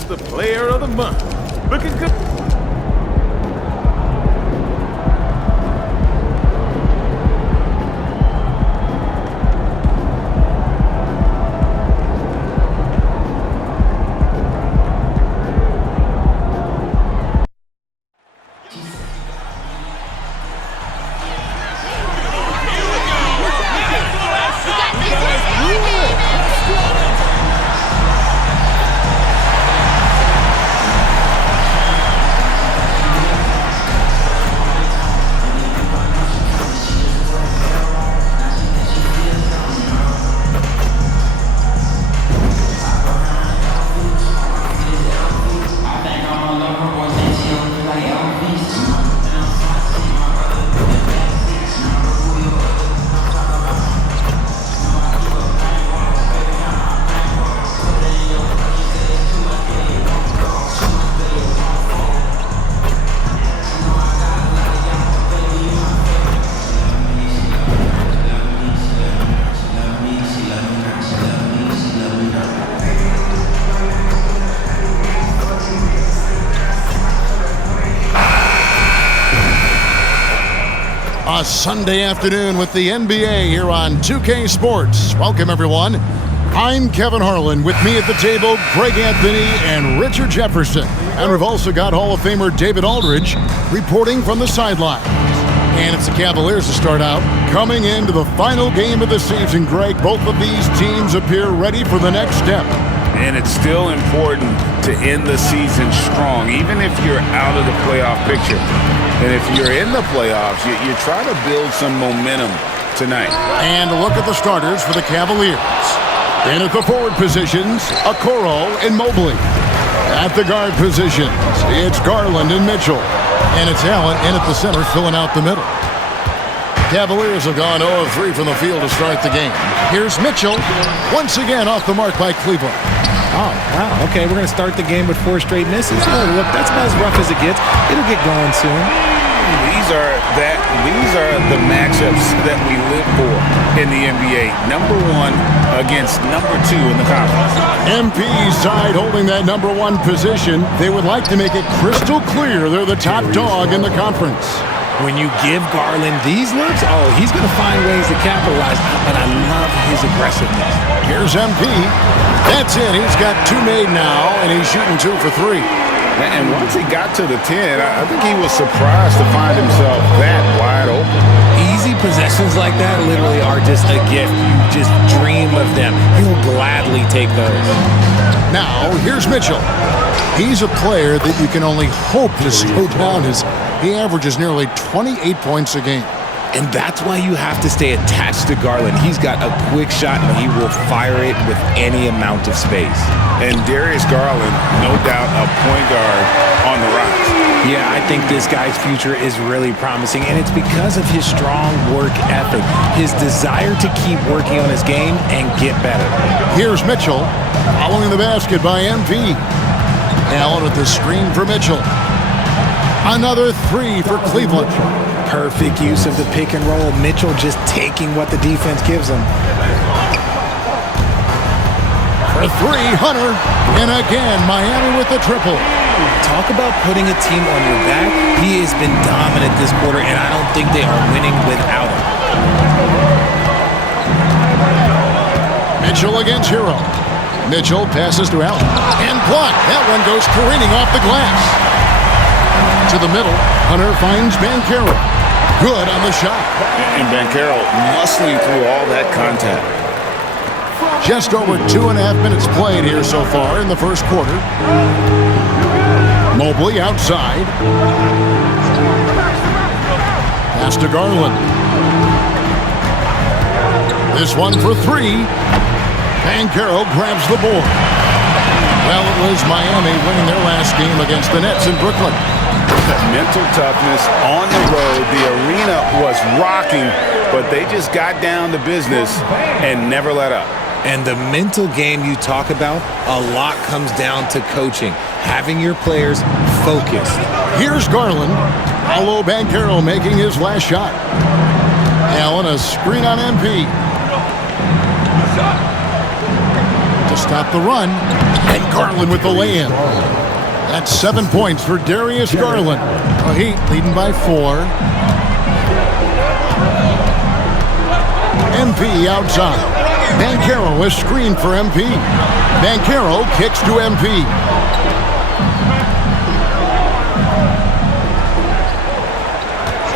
is the player of the month. Looking good. A Sunday afternoon with the NBA here on 2K Sports. Welcome, everyone. I'm Kevin Harlan. With me at the table, Greg Anthony and Richard Jefferson. And we've also got Hall of Famer David Aldridge reporting from the sideline. And it's the Cavaliers to start out. Coming into the final game of the season, Greg, both of these teams appear ready for the next step. And it's still important to end the season strong, even if you're out of the playoff picture. And if you're in the playoffs, you try to build some momentum tonight. And look at the starters for the Cavaliers. In at the forward positions, Okoro and Mobley. At the guard positions, it's Garland and Mitchell. And it's Allen in at the center, filling out the middle. Cavaliers have gone 0 of 3 from the field to start the game. Here's Mitchell, once again off the mark by Cleveland. Oh, wow. Okay, we're going to start the game with 4 straight misses. Oh, look, that's about as rough as it gets. It'll get going soon. These are the matchups that we live for in the NBA. Number 1 against number 2 in the conference. MP's side holding that number 1 position. They would like to make it crystal clear they're the top dog in the conference. When you give Garland these looks, oh, he's going to find ways to capitalize, but I love his aggressiveness. Here's MP. That's it. He's got 2 made now, and he's shooting 2 for 3. And once he got to the 10, I think he was surprised to find himself that wide open. Easy possessions like that literally are just a gift. You just dream of them. He'll gladly take those. Now, here's Mitchell. He's a player that you can only hope to slow down. He averages nearly 28 points a game. And that's why you have to stay attached to Garland. He's got a quick shot, and he will fire it with any amount of space. And Darius Garland, no doubt a point guard on the rise. Yeah, I think this guy's future is really promising, and it's because of his strong work ethic, his desire to keep working on his game and get better. Here's Mitchell, following the basket by MP. Allen with the screen for Mitchell. Another 3 for Cleveland. Perfect use of the pick and roll. Mitchell just taking what the defense gives him. For 3, Hunter. And again, Miami with the triple. Talk about putting a team on your back. He has been dominant this quarter, and I don't think they are winning without him. Mitchell against Hero. Mitchell passes to Allen. And blocked. That one goes careening off the glass. To the middle, Hunter finds Banchero. Good on the shot. And Banchero muscling through all that contact. Just over 2.5 minutes played here so far in the first quarter. Mobley outside. Pass to Garland. This one for 3. Banchero grabs the board. Well, it was Miami winning their last game against the Nets in Brooklyn. Mental toughness on the road. The arena was rocking, but they just got down to business and never let up. And the mental game you talk about, a lot comes down to coaching, having your players focused. Here's Garland. Paolo Banchero making his last shot. Allen, a screen on MP. to stop the run. And Garland with the lay-in. That's 7 points for Darius Garland. The Heat leading by 4. MP outside. Banchero is screened for MP. Banchero kicks to MP.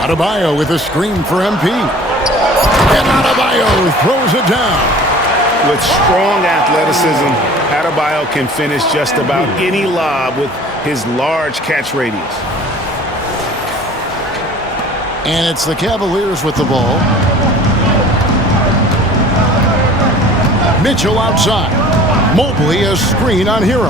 Adebayo with a screen for MP. And Adebayo throws it down. With strong athleticism, Adebayo can finish just about any lob with his large catch radius. And it's the Cavaliers with the ball. Mitchell outside. Mobley a screen on Hero.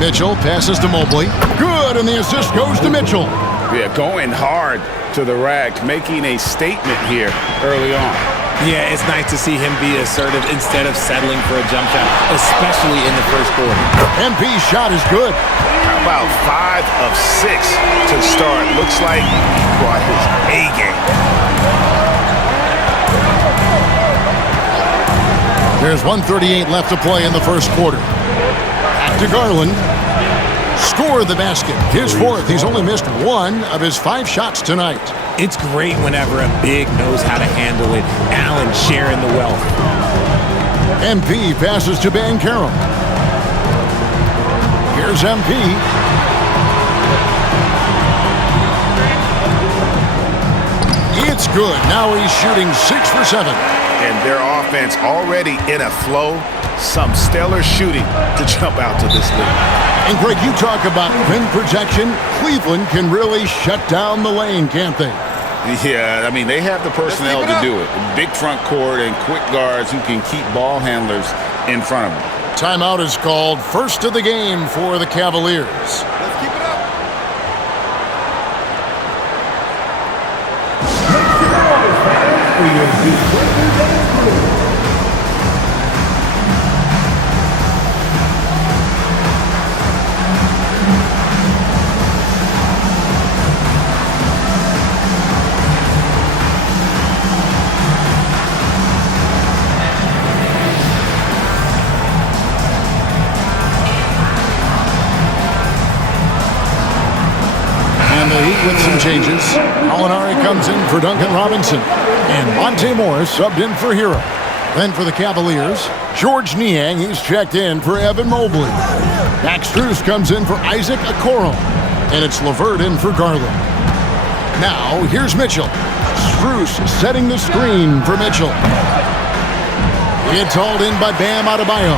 Mitchell passes to Mobley. Good, and the assist goes to Mitchell. Yeah, going hard to the rack, making a statement here early on. Yeah, it's nice to see him be assertive instead of settling for a jump shot, especially in the first quarter. MP's shot is good. How about 5 of 6 to start? Looks like he brought his A game. There's 1:38 left to play in the first quarter. Back to Garland. Score the basket. His 4th. He's only missed 1 of his 5 shots tonight. It's great whenever a big knows how to handle it. Allen sharing the wealth. MP passes to Banchero. Here's MP. It's good. Now he's shooting 6 for 7. And their offense already in a flow. Some stellar shooting to jump out to this lead. And Greg, you talk about rim protection. Cleveland can really shut down the lane, can't they? Yeah, I mean, they have the personnel to do it. Big front court and quick guards who can keep ball handlers in front of them. Timeout is called. First of the game for the Cavaliers. Let's keep it up. With some changes, Molinari comes in for Duncan Robinson, and Monte Morris subbed in for Hero. Then for the Cavaliers, George Niang, he's checked in for Evan Mobley. Max Strus comes in for Isaac Okoro, and it's LeVert in for Garland. Now, here's Mitchell. Strus setting the screen for Mitchell. It's hauled in by Bam Adebayo.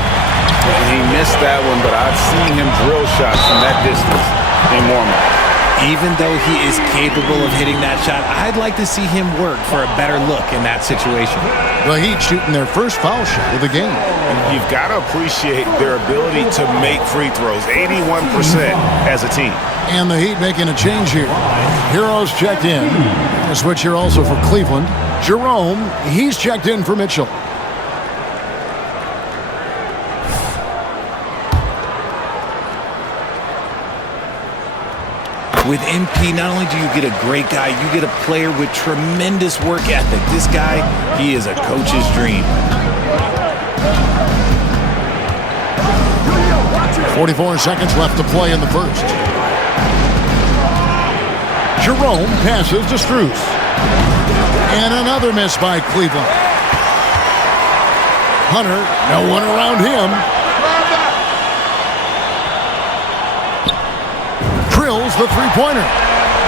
He missed that one, but I've seen him drill shots from that distance in warm-up. Even though he is capable of hitting that shot, I'd like to see him work for a better look in that situation. The Heat shooting their first foul shot of the game. You've got to appreciate their ability to make free throws, 81% as a team. And the Heat making a change here. Heroes checked in. A switch here also for Cleveland. Jerome, he's checked in for Mitchell. With MP, not only do you get a great guy, you get a player with tremendous work ethic. This guy, he is a coach's dream. 44 seconds left to play in the first. Jerome passes to Strus. And another miss by Cleveland. Hunter, no one around him. Drills the three-pointer.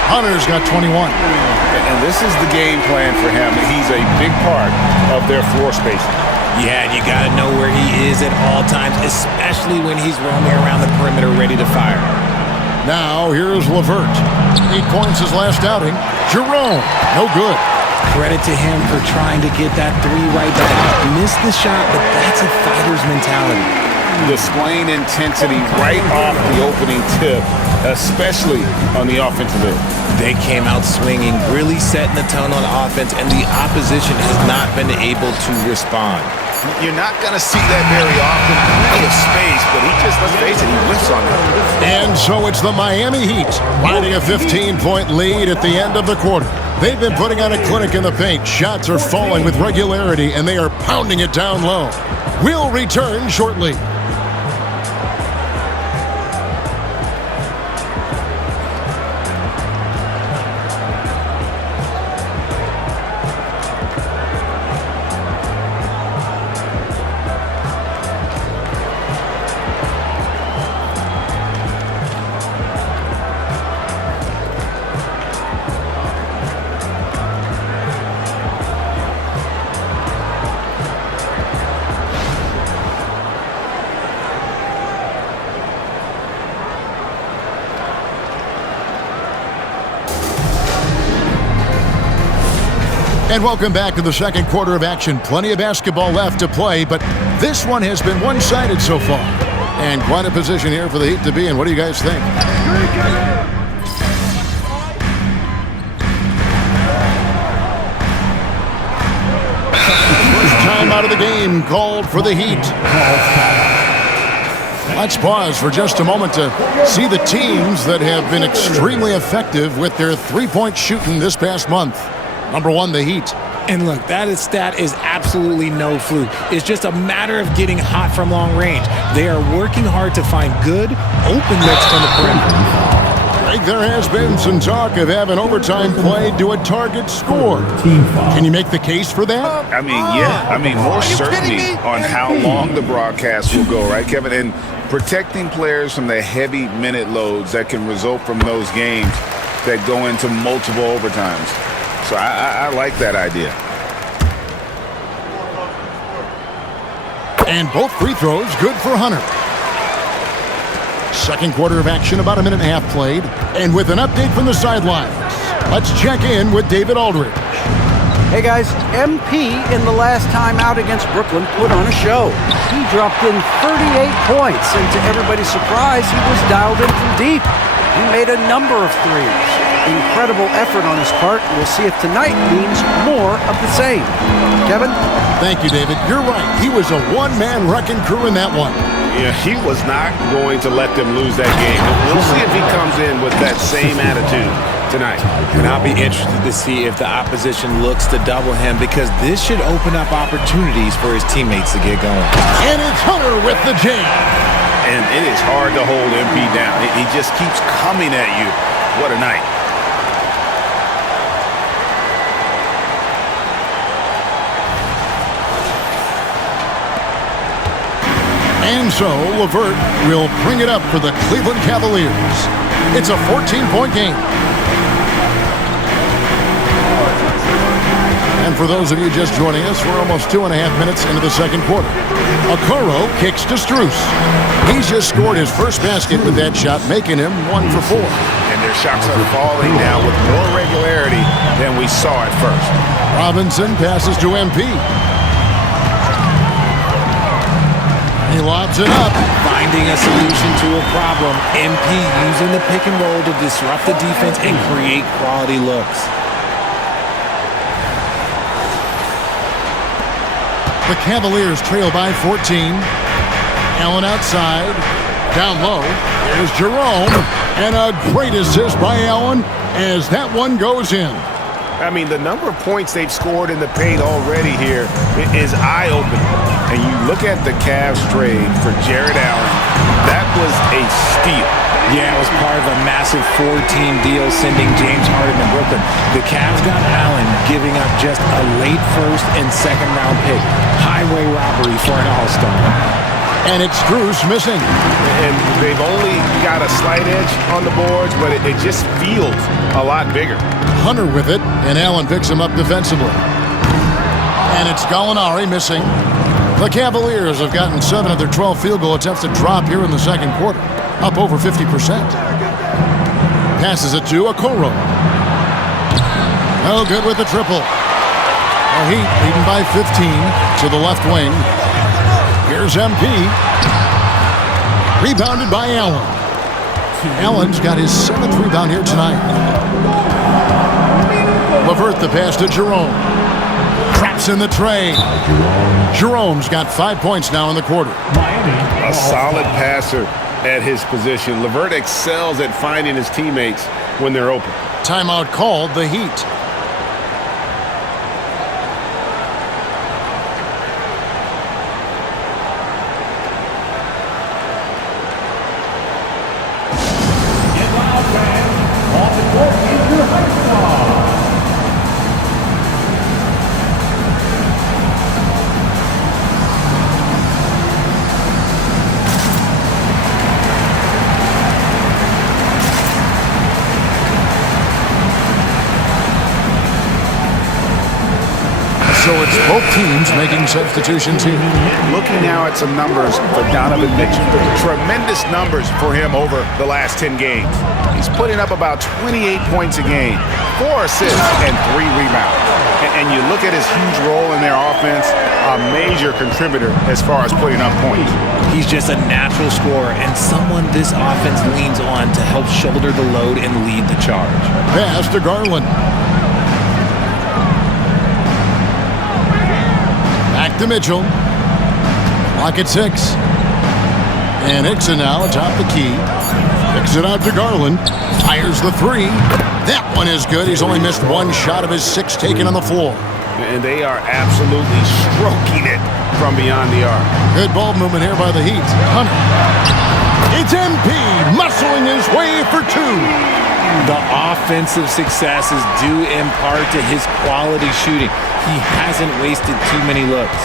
Hunter's got 21. And this is the game plan for him. He's a big part of their floor spacing. Yeah, and you got to know where he is at all times, especially when he's roaming around the perimeter ready to fire. Now, here's LeVert. 8 points his last outing. Jerome, no good. Credit to him for trying to get that three right back. Missed the shot, but that's a fighter's mentality. Displaying intensity right off the opening tip, especially on the offensive end. They came out swinging, really setting the tone on offense, and the opposition has not been able to respond. You're not going to see that very often. Plenty of space, but he just, let's face it, he whiffs on it. And so it's the Miami Heat riding a 15-point lead at the end of the quarter. They've been putting on a clinic in the paint. Shots are falling with regularity, and they are pounding it down low. We'll return shortly. And welcome back to the second quarter of action. Plenty of basketball left to play, but this one has been one-sided so far. And quite a position here for the Heat to be in. What do you guys think? First time out of the game called for the Heat. Let's pause for just a moment to see the teams that have been extremely effective with their three-point shooting this past month. Number one, the Heat. And look, that stat is absolutely no fluke. It's just a matter of getting hot from long range. They are working hard to find good, open looks from the perimeter. Greg, there has been some talk of having overtime played to a target score. Can you make the case for that? I mean, yeah. I mean, more certainty on how long the broadcast will go, right, Kevin? And protecting players from the heavy minute loads that can result from those games that go into multiple overtimes. So I like that idea. And both free throws good for Hunter. Second quarter of action, about a minute and a half played. And with an update from the sidelines, let's check in with David Aldridge. Hey guys, MP in the last time out against Brooklyn put on a show. He dropped in 38 points, and to everybody's surprise, he was dialed in from deep. He made a number of threes. Incredible effort on his part. We'll see if tonight means more of the same. Kevin? Thank you, David. You're right. He was a one-man wrecking crew in that one. Yeah, he was not going to let them lose that game. We'll see if he comes in with that same attitude tonight. And I'll be interested to see if the opposition looks to double him, because this should open up opportunities for his teammates to get going. And it's Hunter with the jam. And it is hard to hold MP down. He just keeps coming at you. What a night. And so LeVert will bring it up for the Cleveland Cavaliers. It's a 14-point game. And for those of you just joining us, we're almost 2.5 minutes into the second quarter. Okoro kicks to Strus. He's just scored his first basket with that shot, making him 1 for 4. And their shots are falling now with more regularity than we saw at first. Robinson passes to MP. He lobs it up. Finding a solution to a problem. MP using the pick and roll to disrupt the defense and create quality looks. The Cavaliers trail by 14. Allen outside. Down low. There's Jerome. And a great assist by Allen as that one goes in. I mean, the number of points they've scored in the paint already here is eye-opening. And you look at the Cavs trade for Jared Allen, that was a steal. Yeah, it was part of a massive 4-team deal sending James Harden to Brooklyn. The Cavs got Allen, giving up just a late first and second round pick. Highway robbery for an all-star. And it's Strus missing. And they've only got a slight edge on the boards, but it just feels a lot bigger. Hunter with it, and Allen picks him up defensively. And it's Gallinari missing. The Cavaliers have gotten 7 of their 12 field goal attempts to drop here in the second quarter, up over 50%. Passes it to Okoro. No good with the triple. The Heat leading by 15 to the left wing. Here's MP. Rebounded by Allen. Allen's got his 7th rebound here tonight. LeVert the pass to Jerome. Traps in the tray. Jerome's got 5 points now in the quarter. A solid passer at his position. LeVert excels at finding his teammates when they're open. Timeout called, the Heat. So it's both teams making substitutions here. Looking now at some numbers for Donovan Mitchell. Tremendous numbers for him over the last 10 games. He's putting up about 28 points a game, 4 assists and 3 rebounds. And you look at his huge role in their offense, a major contributor as far as putting up points. He's just a natural scorer and someone this offense leans on to help shoulder the load and lead the charge. Pass to Garland. Back to Mitchell. Clock at 6. And Hickson now atop the key. Kicks it out to Garland. Fires the 3. That one is good. He's only missed 1 shot of his 6 taken on the floor. And they are absolutely stroking it from beyond the arc. Good ball movement here by the Heat. Hunter. It's MP muscling his way for 2. The offensive success is due in part to his quality shooting. He hasn't wasted too many looks.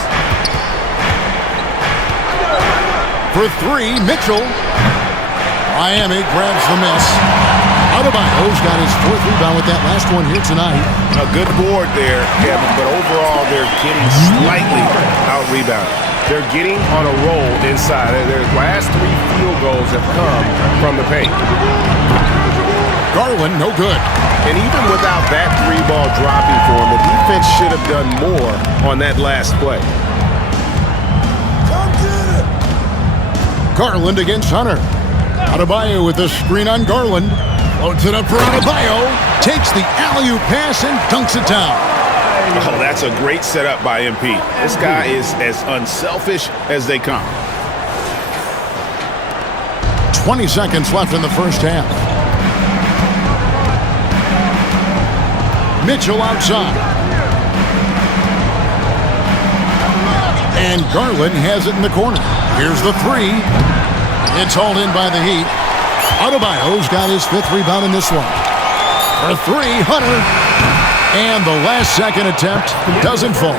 For 3, Mitchell. Miami grabs the miss. Adebayo's got his 4th rebound with that last one here tonight. A good board there, Kevin, but overall they're getting slightly out-rebounded. They're getting on a roll inside. Their last 3 field goals have come from the paint. Garland, no good. And even without that 3-ball dropping for him, the defense should have done more on that last play. Garland against Hunter. Adebayo with the screen on Garland. Loads it up for Adebayo. Takes the alley-oop pass and dunks it down. Oh, that's a great setup by MP. This guy is as unselfish as they come. 20 seconds left in the first half. Mitchell outside. And Garland has it in the corner. Here's the 3. It's hauled in by the Heat. Adebayo's got his 5th rebound in this one. For 3, Hunter. And the last second attempt doesn't fall.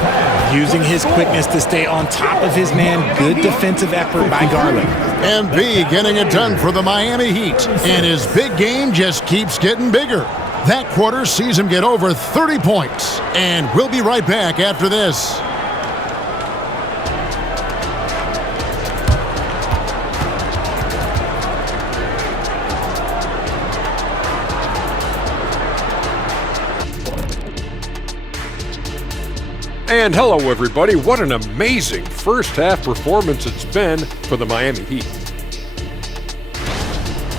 Using his quickness to stay on top of his man. Good defensive effort by Garland. MP getting it done for the Miami Heat. And his big game just keeps getting bigger. That quarter sees him get over 30 points. And we'll be right back after this. And hello, everybody. What an amazing first-half performance it's been for the Miami Heat.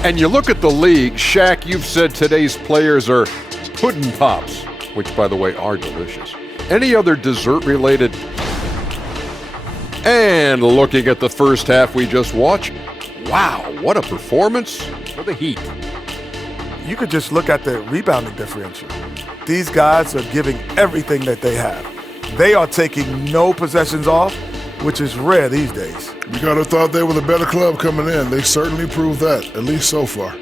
And you look at the league, Shaq, you've said today's players are pudding pops, which, by the way, are delicious. Any other dessert-related? And looking at the first half we just watched, wow, what a performance for the Heat. You could just look at the rebounding differential. These guys are giving everything that they have. They are taking no possessions off, which is rare these days. You gotta have thought they were the better club coming in. They certainly proved that, at least so far.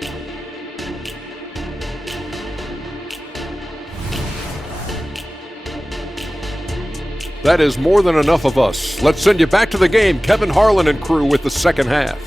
That is more than enough of us. Let's send you back to the game. Kevin Harlan and crew with the second half.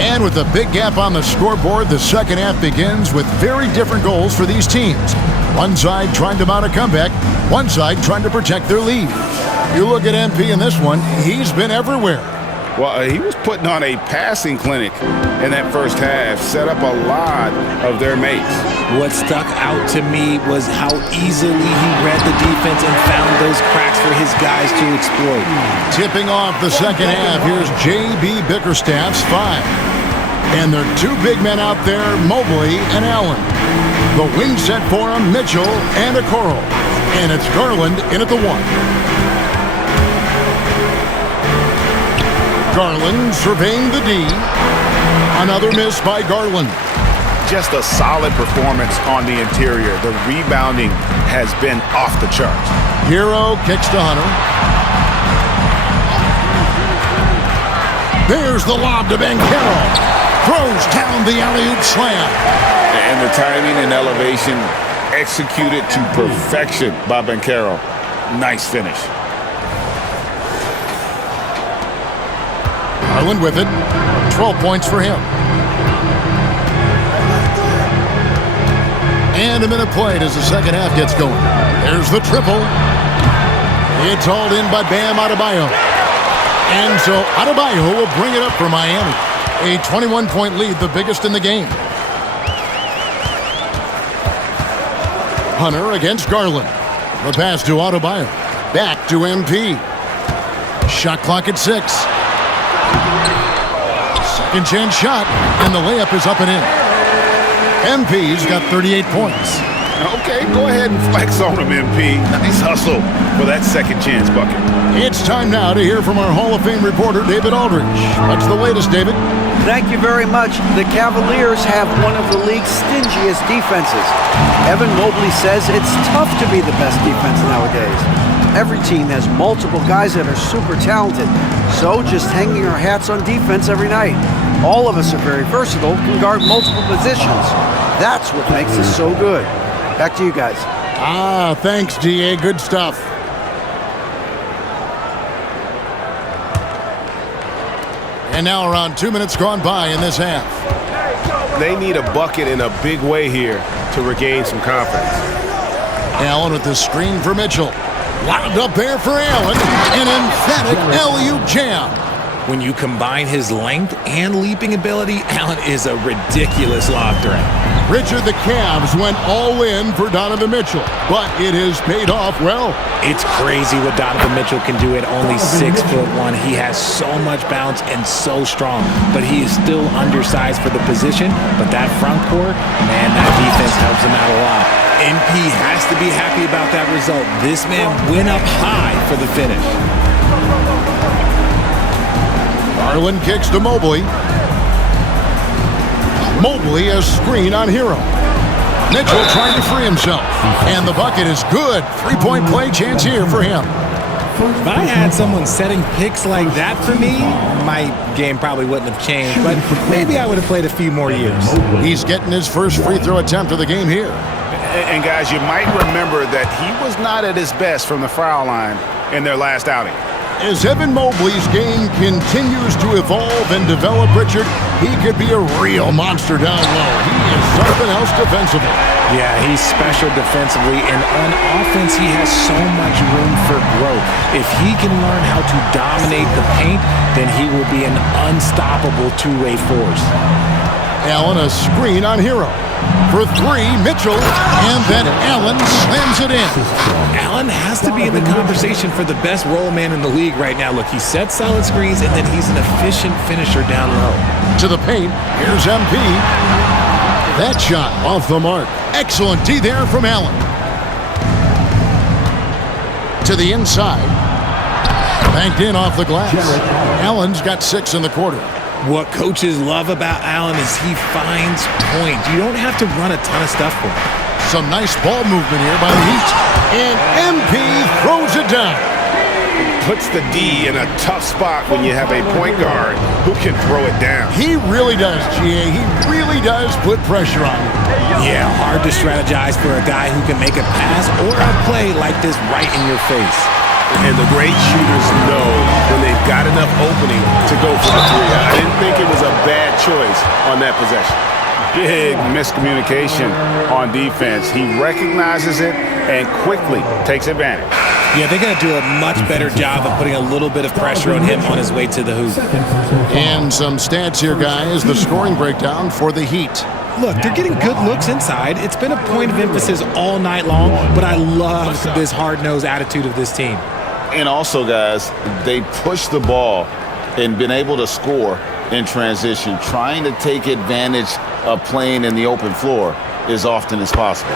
And with a big gap on the scoreboard, the second half begins with very different goals for these teams. One side trying to mount a comeback, one side trying to protect their lead. You look at MP in this one, he's been everywhere. Well, he was putting on a passing clinic in that first half, set up a lot of their mates. What stuck out to me was how easily he read the defense and found those cracks for his guys to exploit. Tipping off the second half, here's J.B. Bickerstaff's 5. And there are 2 big men out there, Mobley and Allen. The wing set for him, Mitchell and Okoro. And it's Garland in at the 1. Garland surveying the D. Another miss by Garland. Just a solid performance on the interior. The rebounding has been off the charts. Hero kicks to Hunter. There's the lob to Banchero. Throws down the alley-oop slam. And the timing and elevation executed to perfection by Banchero. Nice finish. Garland with it. 12 points for him. And a minute played as the second half gets going. There's the triple. It's hauled in by Bam Adebayo. And so Adebayo will bring it up for Miami. A 21-point lead, the biggest in the game. Hunter against Garland. The pass to Adebayo. Back to MP. Shot clock at 6. Second chance shot, and the layup is up and in. MP's got 38 points. Okay, go ahead and flex on him, MP. Nice hustle for that second chance bucket. It's time now to hear from our Hall of Fame reporter, David Aldridge. What's the latest, David? Thank you very much. The Cavaliers have one of the league's stingiest defenses. Evan Mobley says it's tough to be the best defense nowadays. Every team has multiple guys that are super talented, so just hanging our hats on defense every night. All of us are very versatile, can guard multiple positions. That's what makes us so good. Back to you guys. Thanks, DA. Good stuff. And now around 2 minutes gone by in this half. They need a bucket in a big way here to regain some confidence. Allen with the screen for Mitchell. Wound up there for Allen. An emphatic alley-oop jam. When you combine his length and leaping ability, Allen is a ridiculous lob threat. Richard, the Cavs went all in for Donovan Mitchell, but it has paid off well. It's crazy what Donovan Mitchell can do at only 6'1". He has so much bounce and so strong, but he is still undersized for the position. But that front court, man, that defense helps him out a lot. MP has to be happy about that result. This man went up high for the finish. Garland kicks to Mobley. Mobley a screen on Hero. Mitchell trying to free himself. And the bucket is good. 3-point play chance here for him. If I had someone setting picks like that for me, my game probably wouldn't have changed, but maybe I would have played a few more years. He's getting his first free throw attempt of the game here. And guys, you might remember that he was not at his best from the foul line in their last outing. As Evan Mobley's game continues to evolve and develop, Richard, he could be a real monster down low. He is something else defensively. Yeah, he's special defensively, and on offense, he has so much room for growth. If he can learn how to dominate the paint, then he will be an unstoppable two-way force. Allen a screen on Hero. For 3, Mitchell, and then Allen slams it in. Allen has to be in the conversation for the best roll man in the league right now. Look, he sets solid screens, and then he's an efficient finisher down low. To the paint, here's MP. That shot off the mark. Excellent D there from Allen. To the inside. Banked in off the glass. Allen's got 6 in the quarter. What coaches love about Allen is he finds points. You don't have to run a ton of stuff for him. Some nice ball movement here by the Heat. And MP throws it down. Puts the D in a tough spot when you have a point guard who can throw it down. He really does, GA. He really does put pressure on him. Yeah, hard to strategize for a guy who can make a pass or a play like this right in your face. And the great shooters know when they've got enough opening to go for the 3. I didn't think it was a bad choice on that possession. Big miscommunication on defense. He recognizes it and quickly takes advantage. Yeah, they're going to do a much better job of putting a little bit of pressure on him on his way to the hoop. And some stats here, guys. The scoring breakdown for the Heat. Look, they're getting good looks inside. It's been a point of emphasis all night long, but I love this hard-nosed attitude of this team. And also, guys, they push the ball and been able to score in transition, trying to take advantage of playing in the open floor as often as possible.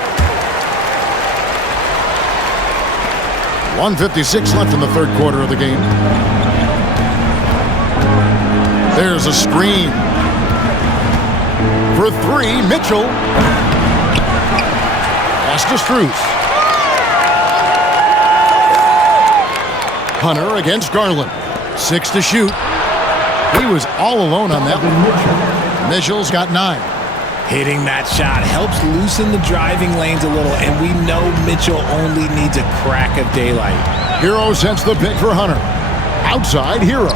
1:56 left in the third quarter of the game. There's a screen. For 3, Mitchell. Pass to Strus. Hunter against Garland. 6 to shoot. He was all alone on that one. Mitchell's got 9. Hitting that shot helps loosen the driving lanes a little, and we know Mitchell only needs a crack of daylight. Hero sends the pick for Hunter. Outside, Hero.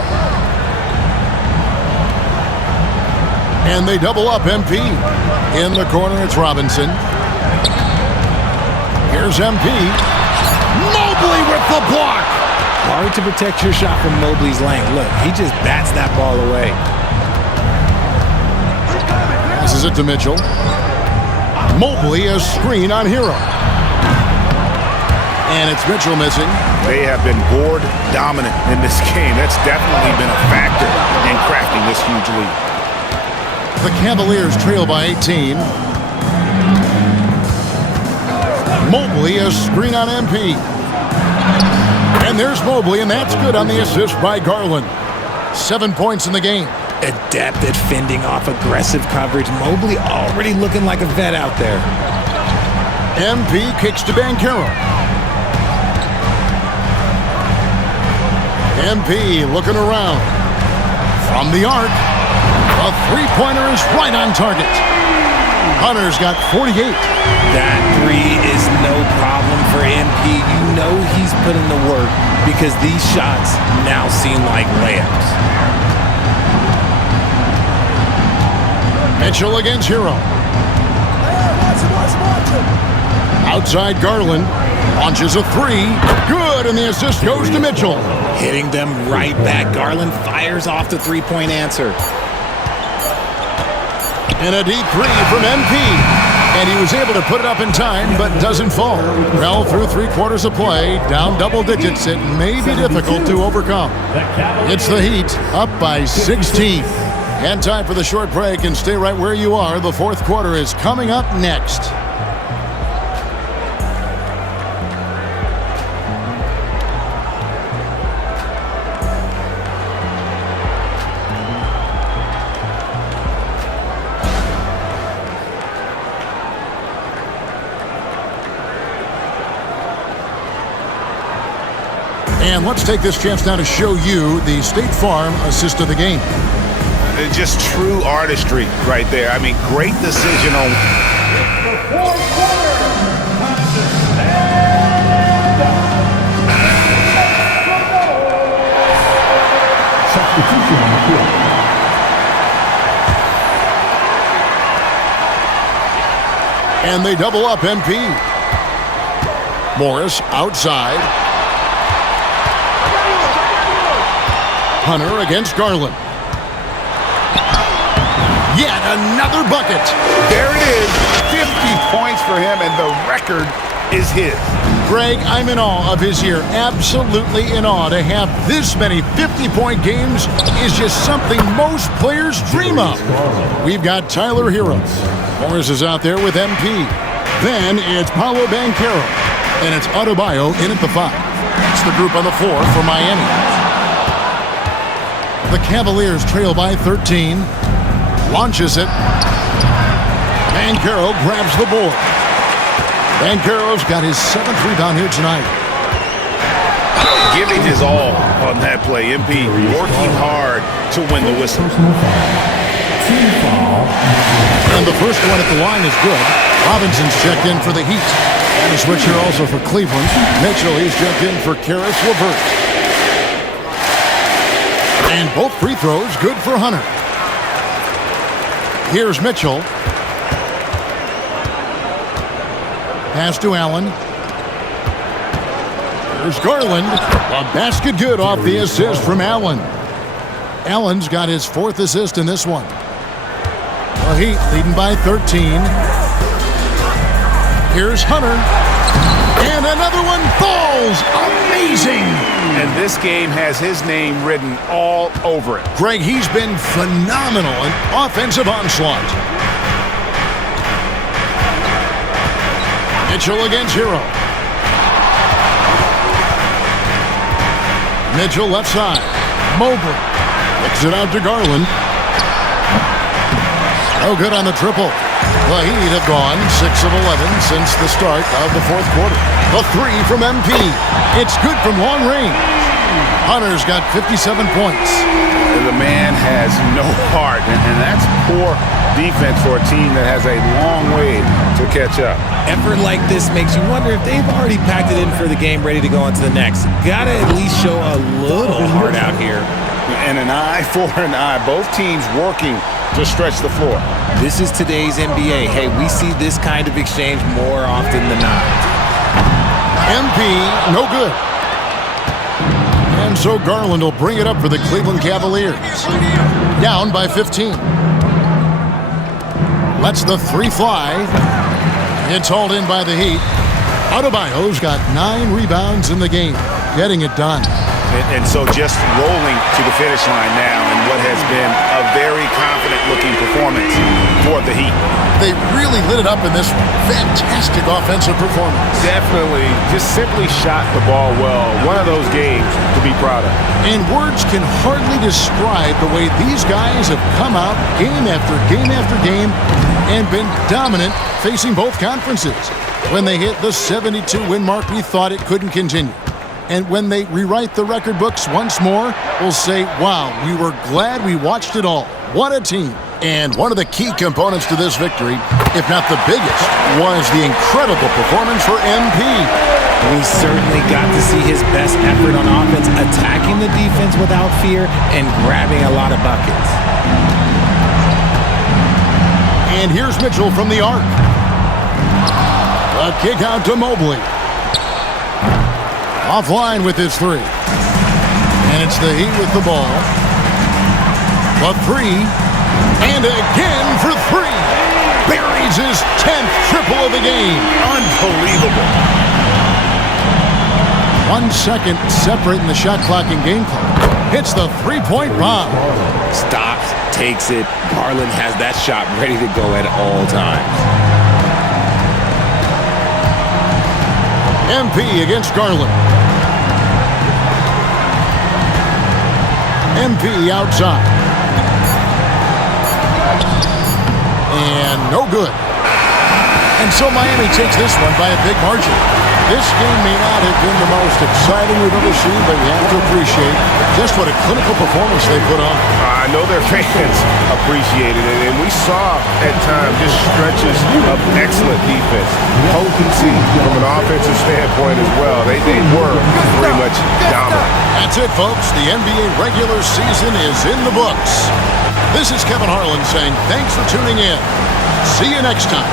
And they double up MP. In the corner, it's Robinson. Here's MP. Mobley with the block. Hard to protect your shot from Mobley's length. Look, he just bats that ball away. Passes it to Mitchell. Mobley a screen on Hero. And it's Mitchell missing. They have been board dominant in this game. That's definitely been a factor in crafting this huge lead. The Cavaliers trail by 18. Mobley a screen on MP. And there's Mobley, and that's good on the assist by Garland. 7 points in the game. Adept at fending off aggressive coverage. Mobley already looking like a vet out there. MP kicks to Banchero. MP looking around. From the arc. A three-pointer is right on target. Hunter's got 48. That three is no problem for MP. You know he's put in the work because these shots now seem like layups. Mitchell against Hero. Outside Garland. Launches a three. Good, and the assist goes to Mitchell. Hitting them right back. Garland fires off the three-point answer. And a deep three from MP. And he was able to put it up in time, but doesn't fall. Well, through 3/4 of play, down double digits, it may be difficult to overcome. It's the Heat, up by 16. And time for the short break, and stay right where you are. The fourth quarter is coming up next. And let's take this chance now to show you the State Farm assist of the game. Just true artistry right there. I mean, great decision on... And they double up MP. Morris outside. Hunter against Garland. Yet another bucket. There it is. 50 points for him, and the record is his. Greg, I'm in awe of his year. Absolutely in awe. To have this many 50-point games is just something most players dream of. We've got Tyler Hero. Morris is out there with MP. Then it's Paolo Banchero. And it's Adebayo in at the 5. That's the group on the floor for Miami. The Cavaliers trail by 13. Launches it. Banchero grabs the board. Banchero's got his 7th rebound here tonight. Giving his all on that play. MP working hard to win the whistle. And the first one at the line is good. Robinson's checked in for the Heat. And a switcher also for Cleveland. Mitchell, he's checked in for Karis LeVert. And both free throws good for Hunter. Here's Mitchell. Pass to Allen. Here's Garland. A basket good off the assist from Allen. Allen's got his 4th assist in this one. The Heat leading by 13. Here's Hunter. And another one falls. Amazing. And this game has his name written all over it. Greg, he's been phenomenal in offensive onslaught. Mitchell against Hero. Mitchell left side. Mobley kicks it out to Garland. No good on the triple. The Heat have gone 6 of 11 since the start of the fourth quarter. The 3 from MP. It's good from long range. Hunter's got 57 points. The man has no heart, and that's poor defense for a team that has a long way to catch up. Effort like this makes you wonder if they've already packed it in for the game, ready to go on to the next. Gotta at least show a little heart out here. And an eye for an eye. Both teams working to stretch the floor. This is today's NBA. Hey, we see this kind of exchange more often than not. MP, no good. And so Garland will bring it up for the Cleveland Cavaliers. Down by 15. Lets the three fly. It's hauled in by the Heat. Adebayo's got 9 rebounds in the game, getting it done. And so just rolling to the finish line now in what has been a very confident-looking performance for the Heat. They really lit it up in this one. Fantastic offensive performance. Definitely just simply shot the ball well. One of those games to be proud of. And words can hardly describe the way these guys have come out game after game after game and been dominant facing both conferences. When they hit the 72-win mark, we thought it couldn't continue. And when they rewrite the record books once more, we'll say, wow, we were glad we watched it all. What a team. And one of the key components to this victory, if not the biggest, was the incredible performance for MP. We certainly got to see his best effort on offense, attacking the defense without fear and grabbing a lot of buckets. And here's Mitchell from the arc. A kick out to Mobley. Offline with his three. And it's the Heat with the ball. The three. And again for three. Buries his 10th triple of the game. Unbelievable. 1 second separating the shot clock and game clock. Hits the three-point bomb. Stops, takes it. Garland has that shot ready to go at all times. MP against Garland. MP outside. And no good. And so Miami takes this one by a big margin. This game may not have been the most exciting we've ever seen, but you have to appreciate just what a clinical performance they put on. I know their fans appreciated it, and we saw at times just stretches of excellent defense. Potency from an offensive standpoint as well. They were pretty much dominant. That's it, folks. The NBA regular season is in the books. This is Kevin Harlan saying thanks for tuning in. See you next time.